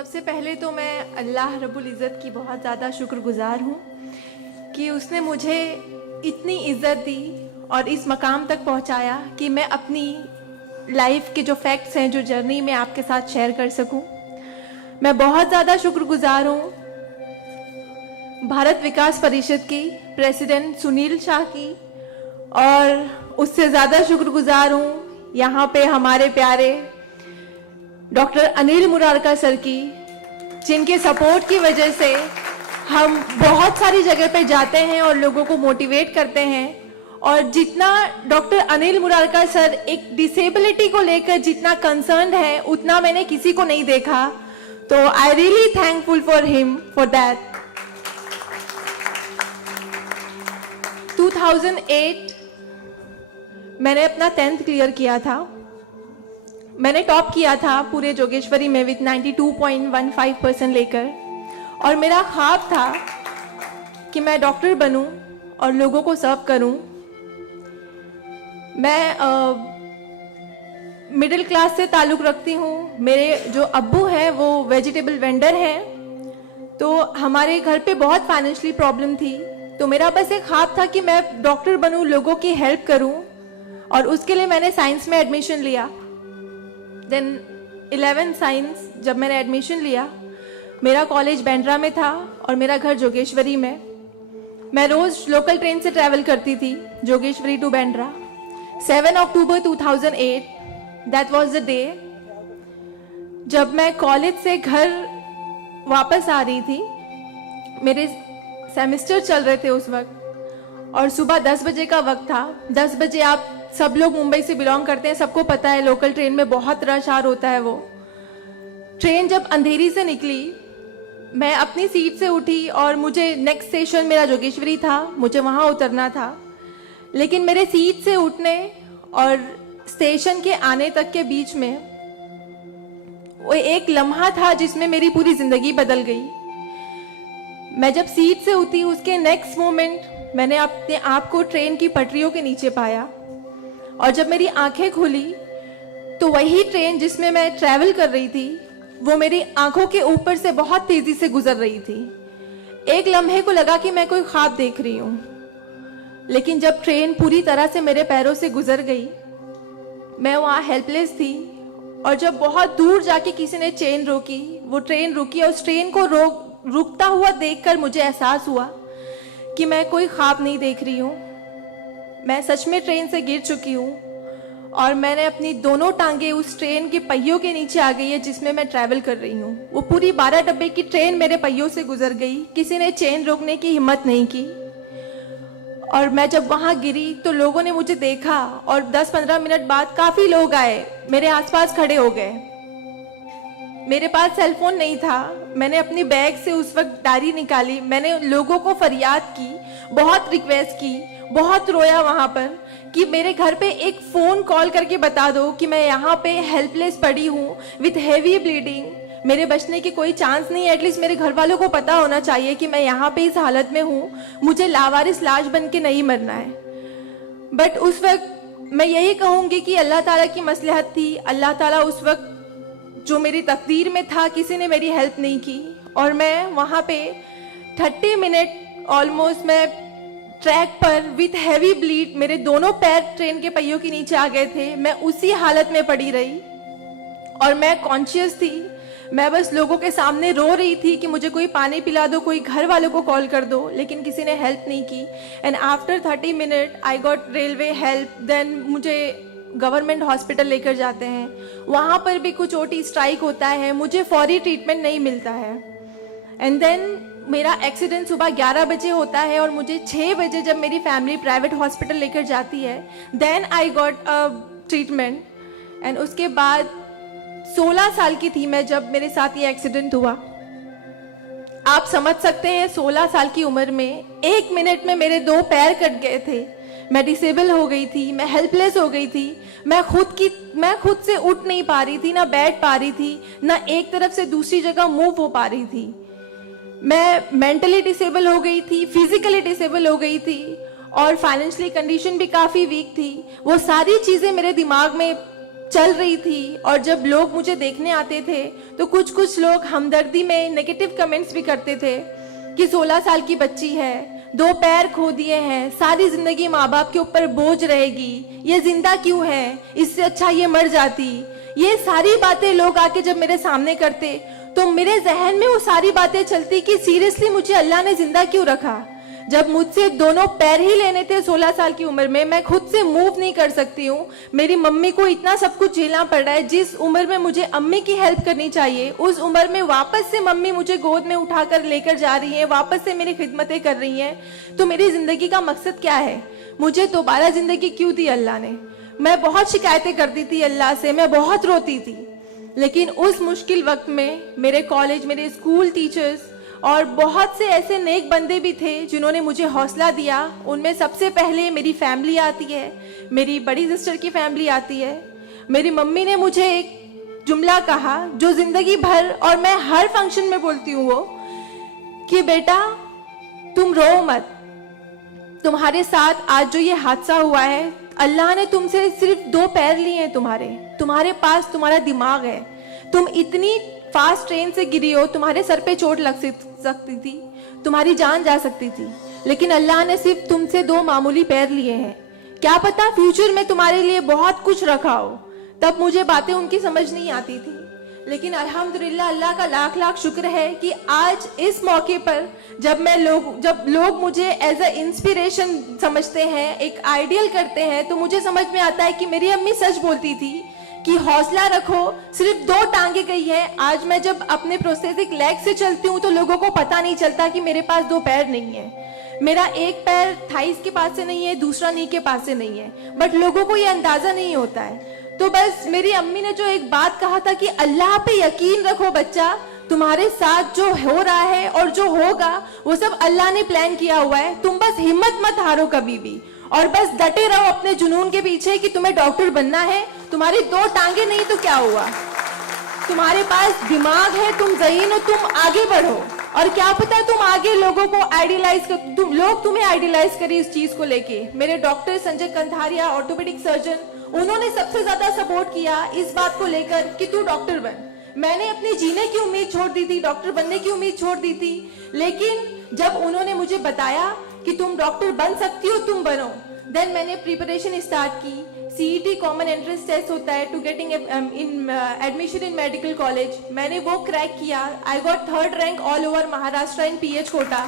सबसे पहले तो मैं अल्लाह रब्बुल इज़्ज़त की बहुत ज़्यादा शुक्रगुजार हूँ कि उसने मुझे इतनी इज़्ज़त दी और इस मकाम तक पहुँचाया कि मैं अपनी लाइफ के जो फैक्ट्स हैं, जो जर्नी में आपके साथ शेयर कर सकूँ। मैं बहुत ज़्यादा शुक्रगुजार हूँ भारत विकास परिषद की प्रेसिडेंट सुनील शाह की, और उससे ज़्यादा शुक्रगुजार हूँ यहाँ पे हमारे प्यारे डॉक्टर अनिल मुरारका सर की, जिनके सपोर्ट की वजह से हम बहुत सारी जगह पे जाते हैं और लोगों को मोटिवेट करते हैं। और जितना डॉक्टर अनिल मुरारका सर एक डिसेबिलिटी को लेकर जितना कंसर्न्ड है, उतना मैंने किसी को नहीं देखा। तो I really thankful for him for that. 2008 मैंने अपना 10th क्लियर किया था। मैंने टॉप किया था पूरे जोगेश्वरी में विथ 92.15% लेकर, और मेरा ख्वाब था कि मैं डॉक्टर बनूं और लोगों को सर्व करूं। मैं मिडिल क्लास से ताल्लुक़ रखती हूं। मेरे जो अब्बू हैं वो वेजिटेबल वेंडर हैं, तो हमारे घर पे बहुत फाइनेंशियली प्रॉब्लम थी। तो मेरा बस एक ख्वाब था कि मैं डॉक्टर बनूं, लोगों की हेल्प करूं, और उसके लिए मैंने साइंस में एडमिशन लिया। देन 11 साइंस जब मैंने एडमिशन लिया, मेरा कॉलेज बांद्रा में था और मेरा घर जोगेश्वरी में। मैं रोज़ लोकल ट्रेन से ट्रैवल करती थी Jogeshwari to Bandra. 7 October 2008 that was the day जब मैं कॉलेज से घर वापस आ रही थी। मेरे सेमेस्टर चल रहे थे उस वक्त, और सुबह 10 बजे का वक्त था। 10 बजे, आप सब लोग मुंबई से बिलोंग करते हैं, सबको पता है लोकल ट्रेन में बहुत रश आर होता है। वो ट्रेन जब अंधेरी से निकली, मैं अपनी सीट से उठी और मुझे नेक्स्ट स्टेशन मेरा जोगेश्वरी था, मुझे वहाँ उतरना था। लेकिन मेरे सीट से उठने और स्टेशन के आने तक के बीच में वो एक लम्हा था जिसमें मेरी पूरी जिंदगी बदल गई। मैं जब सीट से उठी, उसके नेक्स्ट मोमेंट मैंने अपने आप को ट्रेन की पटरियों के नीचे पाया, और जब मेरी आंखें खुली तो वही ट्रेन जिसमें मैं ट्रैवल कर रही थी वो मेरी आंखों के ऊपर से बहुत तेजी से गुजर रही थी। एक लम्हे को लगा कि मैं कोई ख्वाब देख रही हूँ, लेकिन जब ट्रेन पूरी तरह से मेरे पैरों से गुजर गई, मैं वहाँ हेल्पलेस थी। और जब बहुत दूर जाके किसी ने चेन रोकी, वो ट्रेन रुकी, और उस ट्रेन को रुकता हुआ देखकर मुझे एहसास हुआ कि मैं कोई ख्वाब नहीं देख रही हूँ, मैं सच में ट्रेन से गिर चुकी हूँ, और मैंने अपनी दोनों टांगे उस ट्रेन के पहियों के नीचे आ गई है जिसमें मैं ट्रैवल कर रही हूँ। वो पूरी 12 डब्बे की ट्रेन मेरे पहियों से गुजर गई। किसी ने चेन रोकने की हिम्मत नहीं की। और मैं जब वहाँ गिरी तो लोगों ने मुझे देखा, और 10-15 मिनट बाद काफ़ी लोग आए, मेरे आसपास खड़े हो गए। मेरे पास सेल फोन नहीं था। मैंने अपनी बैग से उस वक्त डायरी निकाली, मैंने लोगों को फरियाद की, बहुत रिक्वेस्ट की, बहुत रोया वहाँ पर कि मेरे घर पे एक फ़ोन कॉल करके बता दो कि मैं यहाँ पे हेल्पलेस पड़ी हूँ विथ हैवी ब्लीडिंग, मेरे बचने की कोई चांस नहीं है। एटलीस्ट मेरे घर वालों को पता होना चाहिए कि मैं यहाँ पे इस हालत में हूँ, मुझे लावारिस लाश बन के नहीं मरना है। बट उस वक्त मैं यही कहूँगी कि अल्लाह ताला की मसलहत थी। अल्लाह ताला उस वक्त जो मेरी तकदीर में था, किसी ने मेरी हेल्प नहीं की, और मैं वहाँ पे 30 मिनट ऑलमोस्ट मैं ट्रैक पर विथ हैवी ब्लीड, मेरे दोनों पैर ट्रेन के पहियों के नीचे आ गए थे। मैं उसी हालत में पड़ी रही और मैं कॉन्शियस थी। मैं बस लोगों के सामने रो रही थी कि मुझे कोई पानी पिला दो, कोई घर वालों को कॉल कर दो, लेकिन किसी ने हेल्प नहीं की। And after 30 minute I got railway help. Then मुझे गवर्नमेंट हॉस्पिटल लेकर जाते हैं, वहाँ पर भी कुछ ओटी स्ट्राइक होता है, मुझे फौरी ट्रीटमेंट नहीं मिलता है। एंड देन मेरा एक्सीडेंट सुबह 11 बजे होता है, और मुझे 6 बजे जब मेरी फैमिली प्राइवेट हॉस्पिटल लेकर जाती है, then I got a treatment. And उसके बाद 16 साल की थी मैं जब मेरे साथ ये एक्सीडेंट हुआ। आप समझ सकते हैं 16 साल की उम्र में 1 मिनट में मेरे 2 पैर कट गए थे, मैं डिसेबल हो गई थी, मैं हेल्पलेस हो गई थी, मैं खुद से उठ नहीं पा रही थी, ना बैठ पा रही थी, ना एक तरफ से दूसरी जगह मूव हो पा रही थी। मैं मेंटली डिसेबल हो गई थी, फिजिकली डिसेबल हो गई थी, और फाइनेंशियली कंडीशन भी काफ़ी वीक थी। वो सारी चीज़ें मेरे दिमाग में चल रही थी और जब लोग मुझे देखने आते थे तो कुछ कुछ लोग हमदर्दी में नेगेटिव कमेंट्स भी करते थे कि 16 साल की बच्ची है, 2 पैर खो दिए हैं, सारी जिंदगी माँ बाप के ऊपर बोझ रहेगी, ये जिंदा क्यों है, इससे अच्छा ये मर जाती। ये सारी बातें लोग आके जब मेरे सामने करते तो मेरे जहन में वो सारी बातें चलती कि सीरियसली मुझे अल्लाह ने जिंदा क्यों रखा। जब मुझसे दोनों पैर ही लेने थे 16 साल की उम्र में, मैं खुद से मूव नहीं कर सकती हूँ, मेरी मम्मी को इतना सब कुछ झेलना पड़ रहा है। जिस उम्र में मुझे अम्मी की हेल्प करनी चाहिए उस उम्र में वापस से मम्मी मुझे गोद में उठाकर लेकर जा रही हैं, वापस से मेरी खिदमतें कर रही हैं। तो मेरी जिंदगी का मकसद क्या है? मुझे दोबारा जिंदगी क्यों दी अल्लाह ने? मैं बहुत शिकायतें करती थी अल्लाह से, मैं बहुत रोती थी, लेकिन उस मुश्किल वक्त में मेरे कॉलेज, मेरे स्कूल टीचर्स और बहुत से ऐसे नेक बंदे भी थे जिन्होंने मुझे हौसला दिया। उनमें सबसे पहले मेरी फैमिली आती है, मेरी बड़ी सिस्टर की फैमिली आती है। मेरी मम्मी ने मुझे एक जुमला कहा जो जिंदगी भर और मैं हर फंक्शन में बोलती हूँ, वो कि बेटा तुम रो मत, तुम्हारे साथ आज जो ये हादसा हुआ है, अल्लाह ने तुमसे सिर्फ 2 पैर लिए हैं, तुम्हारे पास तुम्हारा दिमाग है, तुम इतनी फास्ट ट्रेन से गिरी हो, तुम्हारे सर पे चोट लग सकती थी, तुम्हारी जान जा सकती थी, लेकिन अल्लाह ने सिर्फ तुमसे 2 मामूली पैर लिए हैं। क्या पता फ्यूचर में तुम्हारे लिए बहुत कुछ रखा हो। तब मुझे बातें उनकी समझ नहीं आती थी, लेकिन अल्हम्दुलिल्लाह अल्लाह का लाख लाख शुक्र है कि आज इस मौके पर जब लोग मुझे एज अ इंस्पिरेशन समझते हैं, एक आइडियल करते हैं, तो मुझे समझ में आता है कि मेरी अम्मी सच बोलती थी कि हौसला रखो, सिर्फ 2 टांगे गई है। आज मैं जब अपने प्रोस्थेटिक लेग से चलती हूँ तो लोगों को पता नहीं चलता कि मेरे पास 2 पैर नहीं है, मेरा एक पैर थाइस के पास से नहीं है, दूसरा नी के पास से नहीं है, बट लोगों को ये अंदाजा नहीं होता है। तो बस मेरी अम्मी ने जो एक बात कहा था कि अल्लाह पे यकीन रखो बच्चा, तुम्हारे साथ जो हो रहा है और जो होगा वो सब अल्लाह ने प्लान किया हुआ है, तुम बस हिम्मत मत हारो कभी भी, और बस डटे रहो अपने जुनून के पीछे कि तुम्हें डॉक्टर बनना है। तुम्हारी 2 टांगे नहीं तो क्या हुआ, तुम्हारे पास दिमाग है, तुम ज़हीन हो, तुम आगे बढ़ो, और क्या पता तुम आगे लोगों को आइडियलाइज कर, लोग तुम्हें आइडियलाइज करें इस चीज को लेके। मेरे doctor Sanjay Kantharia, orthopaedic surgeon, उन्होंने सबसे ज्यादा सपोर्ट किया इस बात को लेकर कि तू डॉक्टर बन। मैंने अपनी जीने की उम्मीद छोड़ दी थी, डॉक्टर बनने की उम्मीद छोड़ दी थी, लेकिन जब उन्होंने मुझे बताया कि तुम डॉक्टर बन सकती हो, तुम बनो, देन मैंने प्रिपरेशन स्टार्ट की। CET कॉमन एंट्रेंस टेस्ट होता है to getting admission in medical college, मैंने वो क्रैक किया। I got 3rd rank all over Maharashtra in PH quota,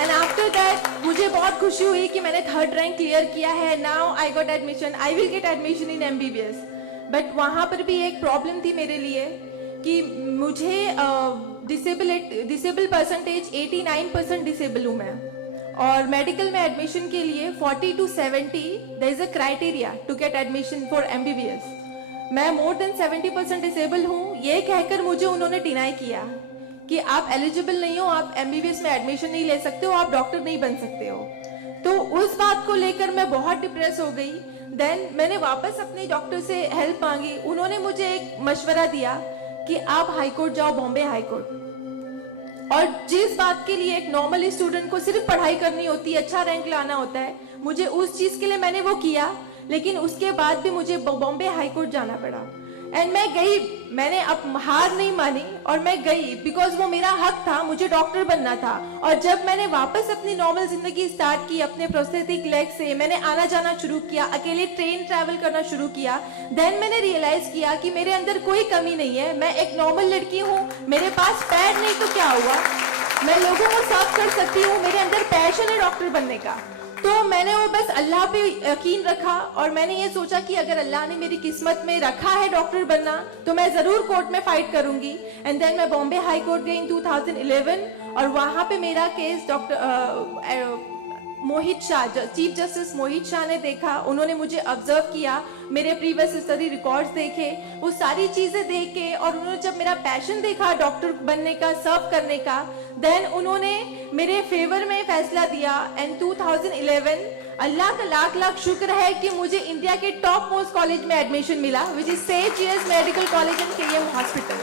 and after that मुझे बहुत खुशी हुई कि मैंने 3rd रैंक क्लियर किया है। Now I got admission, I will get admission in MBBS। But वहाँ पर भी एक प्रॉब्लम थी मेरे लिए कि मुझे डिसेबल परसेंटेज 89% डिसेबल हूँ मैं, और मेडिकल में एडमिशन के लिए 40 to 70 there is a criteria to get admission for MBBS। मैं मोर देन 70% डिसेबल हूँ, ये कहकर मुझे उन्होंने डिनाई किया कि आप एलिजिबल नहीं हो, आप MBBS में एडमिशन नहीं ले सकते हो, आप डॉक्टर नहीं बन सकते हो। तो उस बात को लेकर मैं बहुत डिप्रेस हो गई। देन मैंने वापस अपने डॉक्टर से हेल्प मांगी, उन्होंने मुझे एक मशवरा दिया कि आप हाई कोर्ट जाओ, बॉम्बे हाई कोर्ट, और जिस बात के लिए एक नॉर्मल स्टूडेंट को सिर्फ पढ़ाई करनी होती है, अच्छा रैंक लाना होता है, मुझे उस चीज के लिए मैंने वो किया, लेकिन उसके बाद भी मुझे बॉम्बे हाई कोर्ट जाना पड़ा। एंड मैं गई, मैंने अब हार नहीं मानी और मैं गई, बिकॉज वो मेरा हक था, मुझे डॉक्टर बनना था। और जब मैंने वापस अपनी नॉर्मल जिंदगी स्टार्ट की अपने प्रोस्थेटिक लेग से, मैंने आना जाना शुरू किया, अकेले ट्रेन ट्रैवल करना शुरू किया, देन मैंने रियलाइज किया कि मेरे अंदर कोई कमी नहीं है, मैं एक नॉर्मल लड़की हूँ, मेरे पास पैर नहीं तो क्या हुआ, मैं लोगों को सर्व कर सकती हूँ, मेरे अंदर पैशन है डॉक्टर बनने का। तो मैंने वो बस अल्लाह पे यकीन रखा, और मैंने ये सोचा कि अगर अल्लाह ने मेरी किस्मत में रखा है डॉक्टर बनना तो मैं जरूर कोर्ट में फाइट करूंगी। एंड देन मैं बॉम्बे हाई कोर्ट गई इन 2011, और वहां पे मेरा केस डॉक्टर मोहित शाह, चीफ जस्टिस मोहित शाह ने देखा, उन्होंने मुझे ऑब्जर्व किया, मेरे प्रीवियस स्टडी रिकॉर्ड्स देखे, वो सारी चीजें देख के, और उन्होंने जब मेरा पैशन देखा डॉक्टर बनने का, सर्व करने का, देन उन्होंने मेरे फेवर में फैसला दिया। एंड 2011 अल्लाह का लाख लाख शुक्र है कि मुझे इंडिया के टॉप मोस्ट कॉलेज में एडमिशन मिला, which is Seth GS medical college and KM hospital.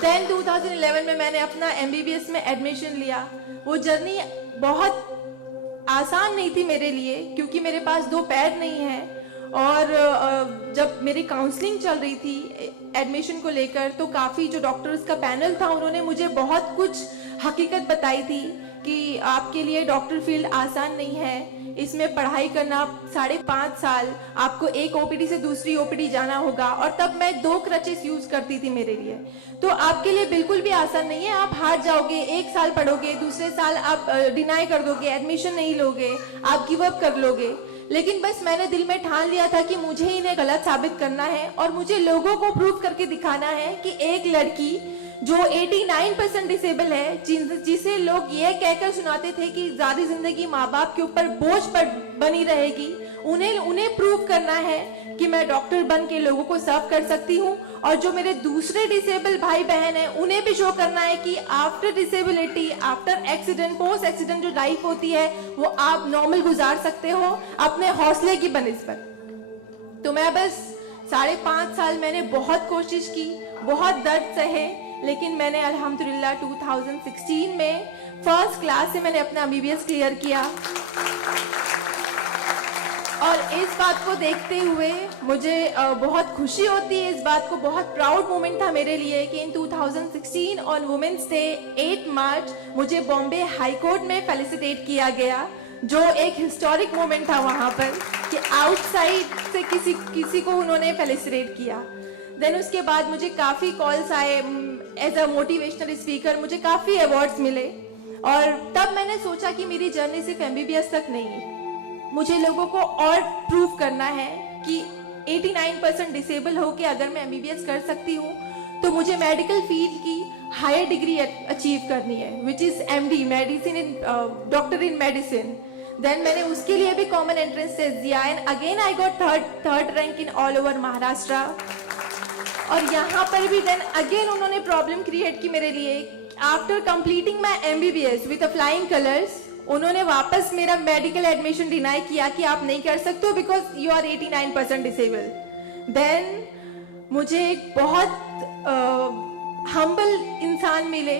Then 2011 में मैंने अपना MBBS में एडमिशन लिया। वो जर्नी बहुत आसान नहीं थी मेरे लिए, क्योंकि मेरे पास 2 पैर नहीं है, और जब मेरी काउंसलिंग चल रही थी एडमिशन को लेकर, तो काफ़ी जो डॉक्टर्स का पैनल था उन्होंने मुझे बहुत कुछ हकीकत बताई थी कि आपके लिए डॉक्टर फील्ड आसान नहीं है, इसमें पढ़ाई करना 5.5 साल, आपको एक ओपीडी से दूसरी ओपीडी जाना होगा। और तब मैं 2 क्रचेस यूज करती थी मेरे लिए, तो आपके लिए बिल्कुल भी आसान नहीं है, आप हार जाओगे, 1 साल पढ़ोगे, दूसरे साल आप डिनाई कर दोगे, एडमिशन नहीं लोगे, आप गिव अप कर लोगे। लेकिन बस मैंने दिल में ठान लिया था कि मुझे इन्हें गलत साबित करना है और मुझे लोगों को प्रूव करके दिखाना है कि एक लड़की जो 89% डिसेबल है, जिसे लोग ये कहकर सुनाते थे कि सारी जिंदगी माँ बाप के ऊपर बोझ पर बनी रहेगी, उन्हें प्रूव करना है कि मैं डॉक्टर बन के लोगों को सर्व कर सकती हूँ। और जो मेरे दूसरे डिसेबल भाई बहन हैं उन्हें भी शो करना है कि after disability, after accident, post accident जो लाइफ होती है वो आप नॉर्मल गुजार सकते हो अपने हौसले की बनिस्बत। तो मैं बस 5.5 साल मैंने बहुत कोशिश की, बहुत दर्द सहे, लेकिन मैंने अल्हम्दुलिल्लाह 2016 में फर्स्ट क्लास से मैंने अपना MBBS क्लियर किया। और इस बात को देखते हुए मुझे बहुत खुशी होती है, इस बात को बहुत प्राउड मोमेंट था मेरे लिए कि इन 2016 ऑन वुमेन्स डे 8 मार्च मुझे बॉम्बे हाई कोर्ट में फेलिसिटेट किया गया, जो एक हिस्टोरिक मोमेंट था वहाँ पर कि आउटसाइड से किसी को उन्होंने फेलिसिटेट किया। देन उसके बाद मुझे काफ़ी कॉल्स आए एज अ मोटिवेशनल स्पीकर, मुझे काफ़ी अवार्ड्स मिले। और तब मैंने सोचा कि मेरी जर्नी सिर्फ MBBS तक नहीं, मुझे लोगों को और प्रूव करना है कि 89% डिसेबल हो के अगर मैं MBBS कर सकती हूँ तो मुझे मेडिकल फील्ड की हायर डिग्री अचीव करनी है, which is MD, medicine in doctor in medicine. Then मैंने उसके लिए भी कॉमन एंट्रेंस टेस्ट दिया and again I got third rank in all over Maharashtra. और यहाँ पर भी देन अगेन उन्होंने प्रॉब्लम क्रिएट की मेरे लिए। After completing my MBBS with flying colours, उन्होंने वापस मेरा मेडिकल एडमिशन डिनाई किया कि आप नहीं कर सकते हो because you are 89% disable. Then मुझे एक बहुत हम्बल इंसान मिले,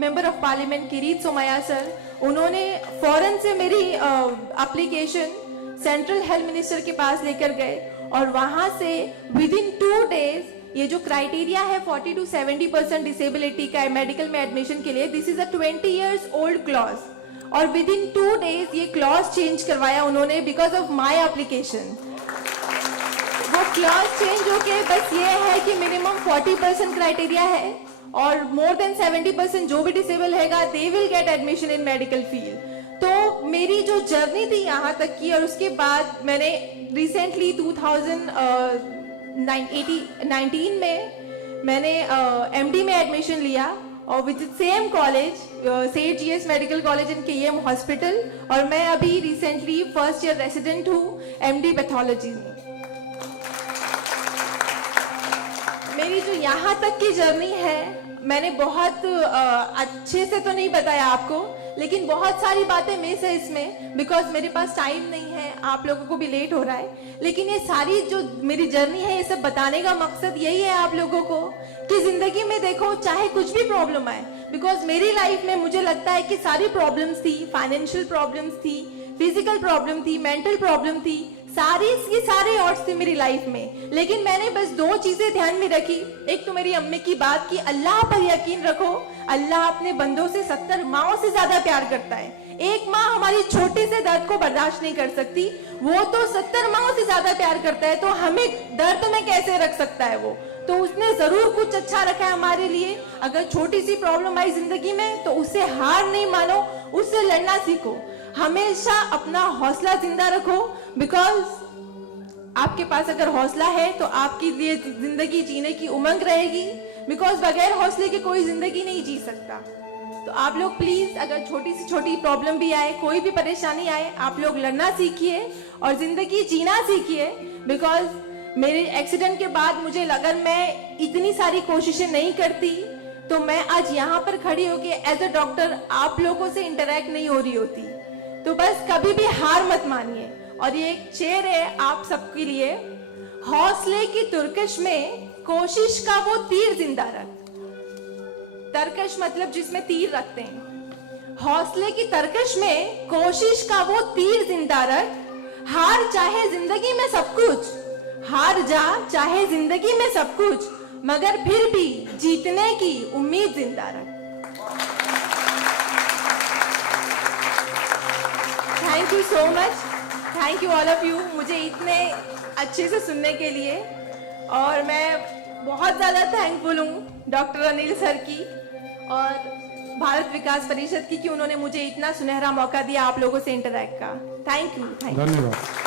member of parliament Kirit Somaiya sir, उन्होंने फौरन से मेरी एप्लीकेशन सेंट्रल हेल्थ मिनिस्टर के पास लेकर गए और वहां से विद इन 2 days ये जो क्राइटेरिया है 40 to 70% डिसेबिलिटी का मेडिकल में एडमिशन के लिए, this is a 20 years old clause, और विद इन 2 days ये क्लॉज चेंज करवाया उन्होंने बिकॉज ऑफ माई एप्लीकेशन। वो क्लॉज चेंज होके बस ये है कि मिनिमम 40% क्राइटेरिया है और मोर देन 70% जो भी डिसेबल हैगा they will get admission in medical field. तो मेरी जो जर्नी थी यहाँ तक की, और उसके बाद मैंने रिसेंटली 2019 में मैंने MD में एडमिशन लिया और विद सेम कॉलेज सेठ GS medical college in KM hospital, और मैं अभी रिसेंटली फर्स्ट ईयर रेसिडेंट हूँ MD पैथोलॉजी में। मेरी जो यहाँ तक की जर्नी है मैंने बहुत अच्छे से तो नहीं बताया आपको, लेकिन बहुत सारी बातें मिस है इसमें बिकॉज मेरे पास टाइम नहीं है, आप लोगों को भी लेट हो रहा है। लेकिन ये सारी जो मेरी जर्नी है, ये सब बताने का मकसद यही है आप लोगों को कि जिंदगी में देखो चाहे कुछ भी प्रॉब्लम आए, बिकॉज मेरी लाइफ में मुझे लगता है कि सारी प्रॉब्लम्स थी, फाइनेंशियल प्रॉब्लम्स थी, फिजिकल प्रॉब्लम थी, मेंटल प्रॉब्लम थी, सारे ऑड्स थे मेरी लाइफ में, लेकिन मैंने बस 2 चीजें ध्यान में रखी। एक तो मेरी अम्मी की बात कि अल्लाह पर यकीन रखो, अल्लाह अपने बंदों से 70 माओं से ज्यादा प्यार करता है। एक माँ हमारी छोटे से दर्द को बर्दाश्त नहीं कर सकती, वो तो 70 माओं से ज्यादा प्यार करता है, तो हमें दर्द में कैसे रख सकता है वो? तो उसने जरूर कुछ अच्छा रखा है हमारे लिए। अगर छोटी सी प्रॉब्लम आई जिंदगी में तो उससे हार नहीं मानो, उससे लड़ना सीखो, हमेशा अपना हौसला जिंदा रखो, बिकॉज आपके पास अगर हौसला है तो आपकी लिए जिंदगी जीने की उमंग रहेगी, बिकॉज बगैर हौसले के कोई जिंदगी नहीं जी सकता। तो आप लोग प्लीज अगर छोटी से छोटी प्रॉब्लम भी आए, कोई भी परेशानी आए, आप लोग लड़ना सीखिए और जिंदगी जीना सीखिए। बिकॉज मेरे एक्सीडेंट के बाद मुझे अगर मैं इतनी सारी कोशिशें नहीं करती तो मैं आज यहाँ पर खड़ी होके एज अ डॉक्टर आप लोगों से इंटरेक्ट नहीं हो रही होती। तो बस कभी भी हार मत मानिए। और ये एक शेर है आप सबके लिए, हौसले की तुर्कश में कोशिश का वो तीर जिंदा रख। तरकश मतलब जिसमें तीर रखते हैं। हौसले की तरकश में कोशिश का वो तीर जिंदा रख, हार चाहे जिंदगी में सब कुछ, हार जा चाहे जिंदगी में सब कुछ, मगर फिर भी जीतने की उम्मीद जिंदा रख। Thank you so much, thank you all of you, मुझे इतने अच्छे से सुनने के लिए। और मैं बहुत ज़्यादा थैंकफुल हूँ डॉक्टर अनिल सर की और भारत विकास परिषद की कि उन्होंने मुझे इतना सुनहरा मौका दिया आप लोगों से इंटरैक्ट का। थैंक यू, धन्यवाद।